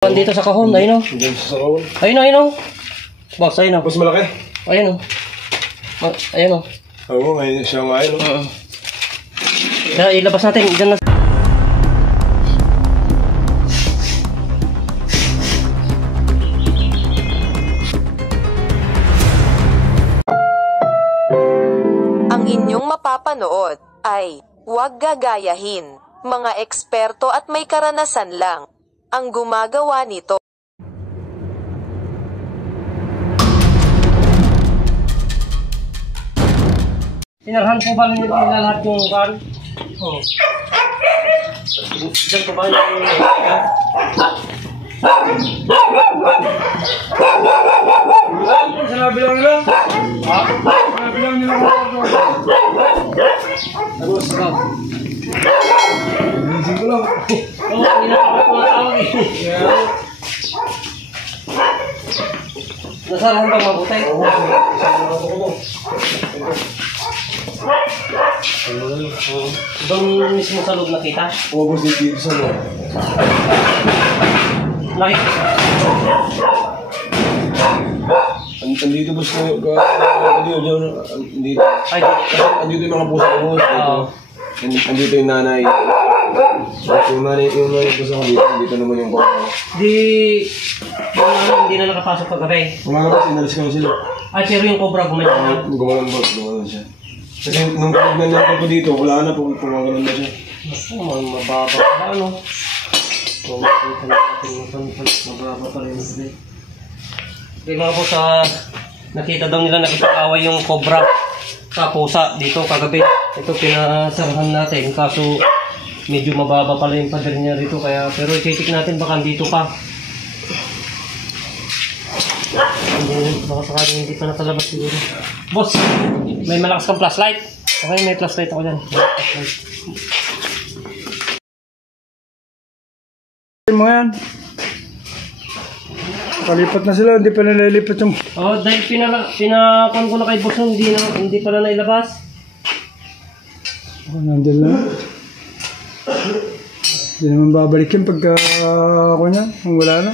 Dito sa kahon, ayun o. Diyan sa kahon. Ayun o. Boss, ayun o. Mas malaki? Ayun o. Ayun o. Oo, ngayon siya nga ayun o. Kaya ilabas natin, dyan na. Ang inyong mapapanood ay huwag gagayahin. Mga eksperto at may karanasan lang ang gumagawa nito. Sinarhan po ba nila lahat yung kan? Oo. Diyan po ba yung Sinabi lang nila? Ha? Sinabi lang nila? Tapos ba? Inisip ko lang. Oo, hinahapot ko na tawag eh. Nasarahan bang mabuti? Oo, Bang mismo sa loob nakita? umabos dito sa loob. Nakita? Andito ba siya? Andito. Ay, Andito yung mga pusa ko. Andito yung nanay. Yung nanay pusa ko dito. Andito naman yung koko. Hindi na nakapasok kagabi. Wala naman, sinalis ko na sila. Ay, pero yung cobra gumawa. Gumalan siya. Kasi nung pinagnan ko dito, wala na, pumagalan na siya. Mababa pa ano? Kung makikita natin, mababa pa rin. Okay mga po sa nakita daw nila nakipag-away yung cobra sa pusa dito kagabi. Ito pinasarahan natin kaso medyo mababa pala yung pader niya rito kaya pero i-check natin baka dito pa. Baka sakaling hindi pa nakalabas siguro. Boss, may malakas kang flashlight? Okay, may flashlight ako dyan. Mga yan. Palipat na sila, hindi pa nililipat yung... Oh, dahil pinakon ko na kay boss hindi pala nailabas. Nandun lang. Hindi naman babalik yun pagka ako niya, kung wala na.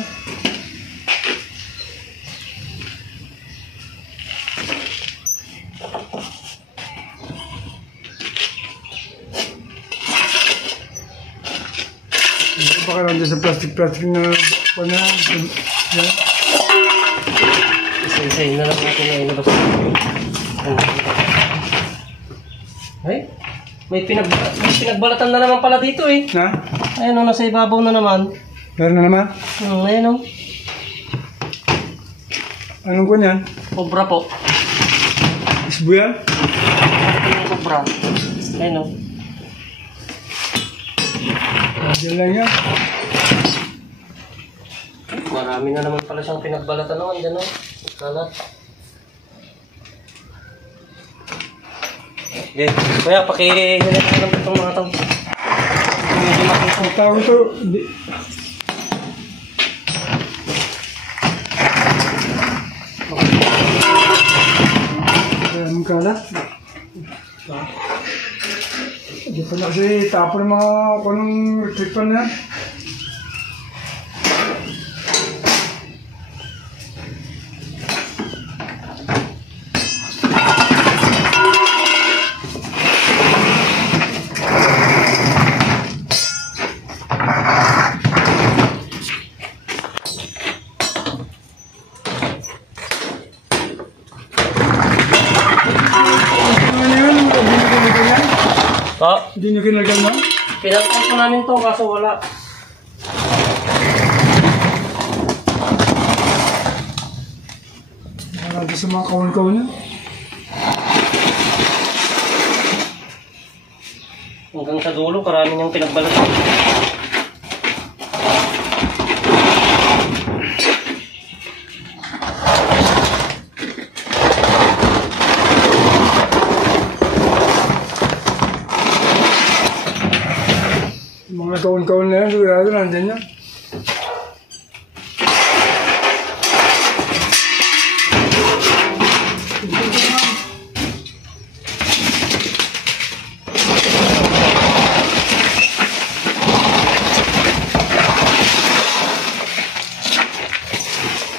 Baka nandiyan sa plastic na ano yan. Isa-isayin na lang natin na ilabas. Ay, may pinagbalatan na naman pala dito eh. Na? Ayun o, nasa ibabaw na naman. Meron na naman? Ayun o. Anong ko niyan? Cobra po. Isbo yan? Yung cobra. Ayun o. Nandiyan lang yan. Marami na naman pala siyang pinagbalatan naman dyan o. Kalat. Okay, kaya pakihilat na naman itong mga tao. Medyo makita. Ang tawag ito, hindi. Anong kalat? Hindi pa na kasi tapon ng mga kunong electric pan na yan. Hindi nyo kinalagyan na? Pinagpon po namin to kaso wala. Marami sa mga kawan-kawan niya. Hanggang sa dulo, karami niyang pinagbalatan. Mga kawan-kawan na yan, sigurado nandyan yan.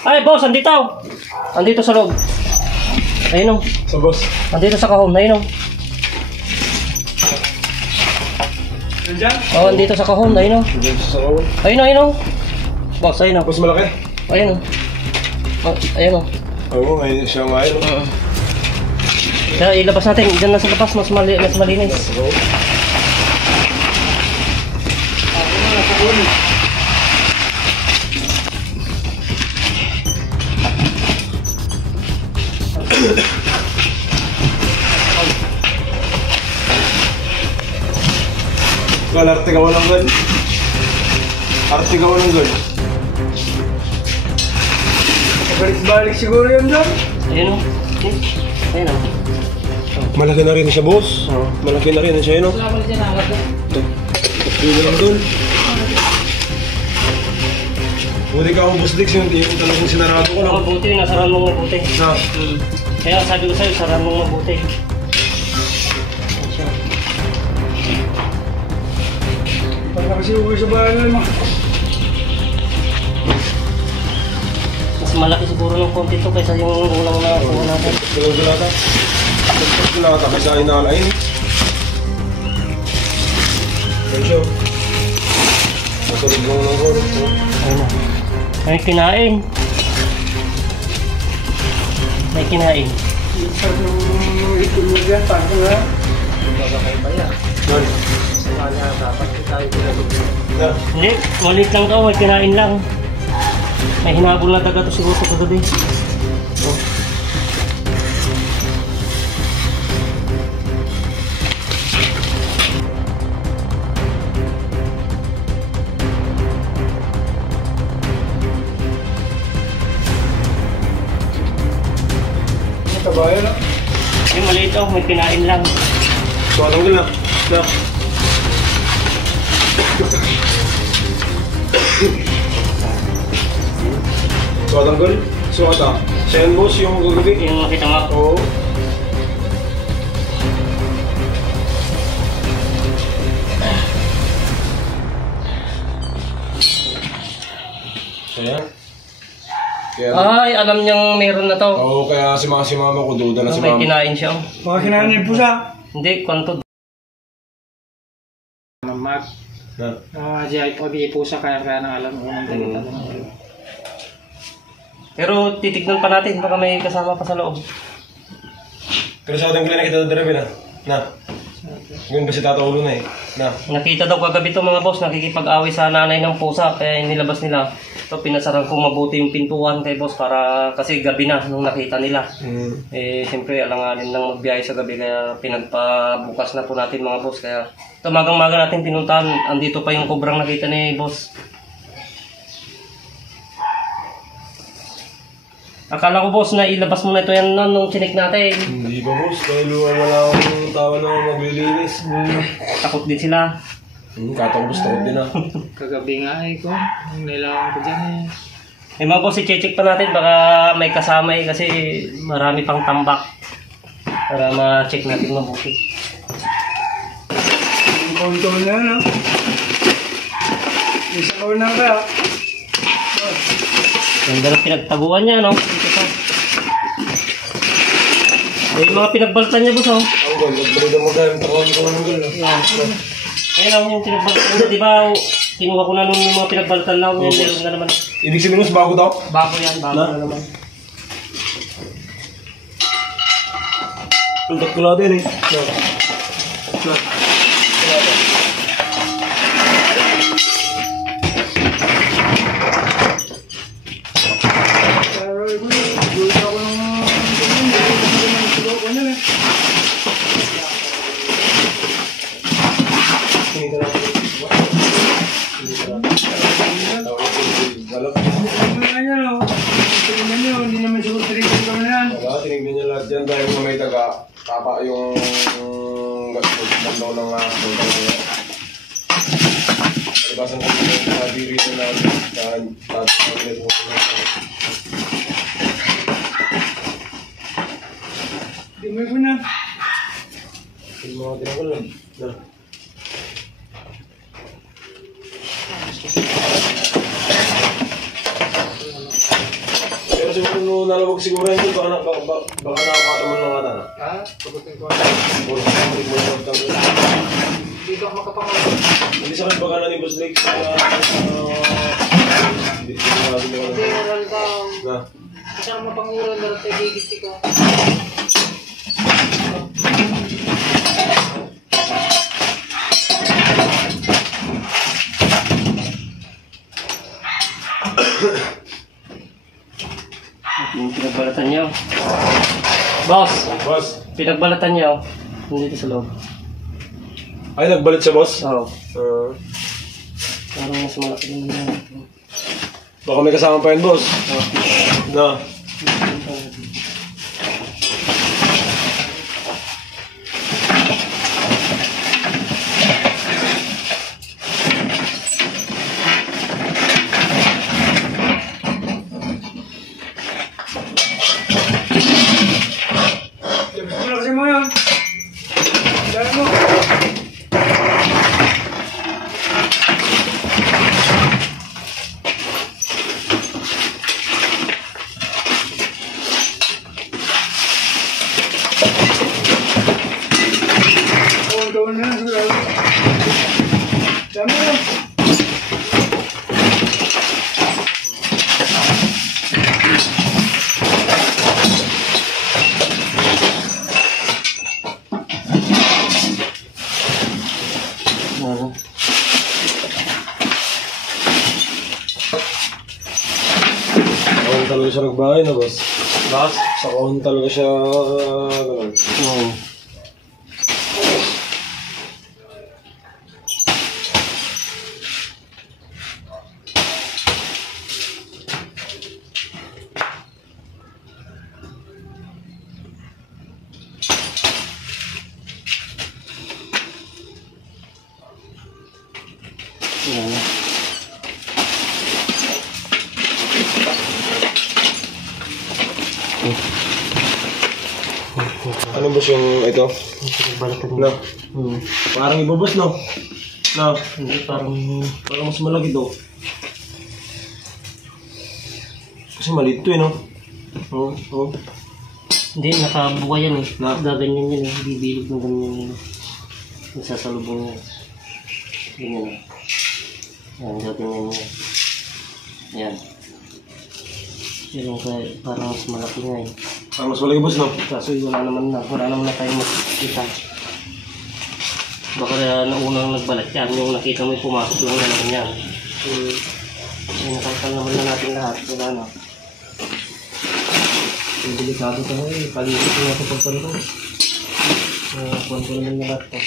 Ay, boss, andito. Andito sa loob. Ayun o. So boss. Andito sa kahon. Ayun o. Nandiyan? Oh, andito sa kahon. Ayun o. Diyan sa kawan. Ayun o, ayun o. Boss, ayun o. Boss malaki. Ayun o. Oh, ayun o. Oo, ngayon siya ngayon. Kaya ilabas natin. Diyan na sa labas. Mas malinis. Oo. Well, arte ka walang gol. Arte ka walang gol. Balik-balik siguro yun doon. Ayun o. Ayun o. Malaki na rin siya, boss. Oo. Malaki na rin siya, no? Hindi lang dun. Buti ka akong boss Dix, yung talagang sinarado ko lang. Mabuti. Nasaran mong mabuti. Na, Kaya sabi ko sa'yo, saran mong mabuti. Ayun siya. Pag kasi uwi sa bahay naman. Mas malaki siguro ng konti to kaysa yung ulang na kuha natin. sulata. Sulata, kaysa inalain. Yan siya. Masulog mo ng gol. Ayun na. May kinain. May kinain. Pag yung ikot mo dyan, paano nga? Yan. Na. Hindi, malit lang daw, may kinain lang. May hinabol na daga to siguro sa kagabi. Oh. Matabayan na. Yung maliit daw, may kinain lang. Suwatang gil na. Na. Suwatang gol. Suwata. Siya yan, boss, yung gagabi. Yung makita nga. Oo. Kaya? Kaya, Ay, alam niyang meron na to. oo, kaya si mama ko, duda na si May mama. kinain siya. Oh. Baka kinain yung pusa. Hindi, kwanto. Mamat. Na. Diyan po sa kaya nang alam ko nang dito. Pero titignan pa natin, baka may kasama pa sa loob. Pero sa ating kila nakita doon na. Na. Ngayon ba si Tata Ulo na eh. Na. Nakita daw kagabi to mga boss, nakikipag-away sa nanay ng pusa, kaya nilabas nila. Ito, pinasaran ko mabuti yung pintuan kay boss para kasi gabi na nung nakita nila. Eh, siyempre, alanganin lang magbiyahe sa gabi, kaya pinagpabukas na po natin mga boss. Kaya ito, magang-maga natin pinuntahan, andito pa yung kobrang nakita ni boss. Akala ko boss na ilabas mo na ito yan nung chinik natin. Hindi ba, boss? Dahil wala akong tao na maglilinis. Takot din sila. Katapos takot din ah. Kagabi nga ay ko. Nilawan ko dyan eh. Eh mga boss, i-check pa natin, baka may kasama eh, kasi marami pang tambak. Para ma-check natin mabuti. Yung konto na yan, ha? Isa ko na kaya. Ganda ng pinagtaguan niya, no? Dito pa. May mga pinagbaltan niya, boss, oh. Ang gol, nagbalik ang magayang takawin ko ng gol. Ayun lang yung pinagbaltan niya, di ba? Kinuha ko na nung yung mga pinagbaltan na, yung meron na naman. Ibig sabihin mo, bago daw? Bago yan, bago na naman. Ang takula din eh. Pero, gulit ako ng siguro ko niyan, eh. Ano yan, oh? Tingnan niyo, hindi naman siguro tinignan ko na yan. Wala, tinignan niya lahat dyan dahil kung may taga, tapa yung bandaw ng bultang niya. Palibasan ko yung nadiri na natin dahil tatapos ko Tingnan ko na. yung mga tinakol lang. siguro nalawag siguro yun, baka nakapataman ng ata na. Ha? Pagutin ko. Hindi ka makapangalan. Hindi sa akin baka na ni Boss Lake sa... Hindi Ural daw. na. Kasi ang mapangural na rin tayo gigit ko. Yung pinagbalatan niyo. Boss! Boss. Pinagbalatan niyo. Nandito sa loob. Ay, nagbalit siya, boss? Oo. Uh, Parang mas malaki lang yan. baka may kasama pa yun, boss. Na. Kasi mo yan. Dahil mo. Gawin na yan. Dami mo. Ano? Sa kahon talaga siya nagbahay na, boss. Boss? Sa kahon talaga siya, gano'n. Oo. Yan. Ano, boss, yung ito? Pinagbalatan niyo. Na. Hmm. Parang iba, boss, no? Na. Hindi, parang... Parang mas malaki to. Kasi maliit to, eh, no? Oo, oo. Hindi, nakabuka yan eh. Na? Gaganyan yan eh. Bibilog ng ganyan yan. Nasasalubong yan. Ganyan eh. Yan, gaganyan yan. Yan. Yan kaya parang mas malaki nga eh. Parang mas malaki, boss, no? Kaso wala naman na tayong makikita. Baka naunang nagbalat yan. Yung nakita mo yung pumasok lang na naman yan. Yung nakakal naman na natin lahat. Wala na. Yung delikado ka nga eh. Pag-isip nga ito pagpalito. Kuwan ko naman yung lahat to.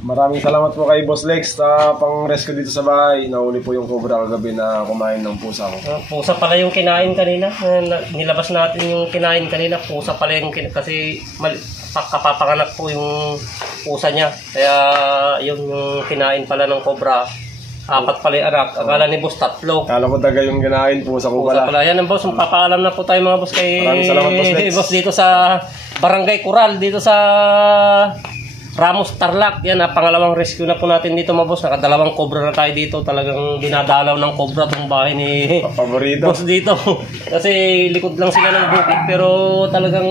Maraming salamat po kay Boss Lex sa pang-rescue dito sa bahay. Nahuli po yung cobra kagabi na kumain ng pusa ko. Pusa pala yung kinain kanina. Nilabas natin yung kinain kanina. Pusa pala yung kinain. Kasi kapapanganak po yung pusa niya. Kaya yun yung kinain pala ng cobra. 4 pala yung anak. Akala ni Boss 3. Kala ko taga yung kinain, pusa ko Pusa pala. pala. Yan ang boss. Papaalam na po tayo mga boss kay Maraming salamat, Boss Lex. boss dito sa Barangay Coral. Dito sa Ramos Tarlac. Yan, pangalawang rescue na po natin dito mga boss. Nakadalawang cobra na tayo dito. Talagang dinadalaw ng cobra tong bahay ni Paborito. boss dito. Kasi likod lang sila ng bukid. Pero talagang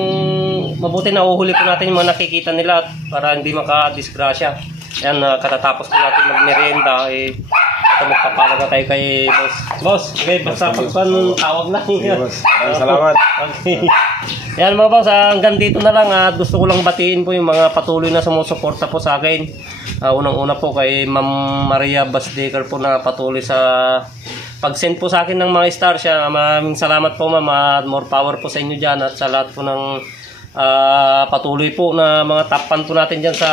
mabuti na uhuli po natin yung mga nakikita nila para hindi makadisgrasya. Yan, katatapos po natin magmerienda. Ito magpapalaga tayo kay boss. Boss, okay, basta pagpan tawag lang. Sige, boss. Salamat. Okay. Yan mga boss, hanggang dito na lang at gusto ko lang batiin po yung mga patuloy na sumusuporta po sa akin. Unang-una po kay Ma'am Maria Basdeker po na patuloy sa pag-send po sa akin ng mga star siya. Maraming salamat po ma'am at more power po sa inyo dyan at sa lahat po ng patuloy po na mga top fan po natin dyan sa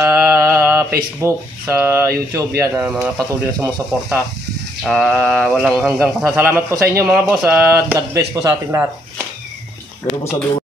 Facebook, sa YouTube yan, mga patuloy na sumusuporta. Walang hanggang pasasalamat po sa inyo mga boss at God bless po sa ating lahat. Pero po sabi mo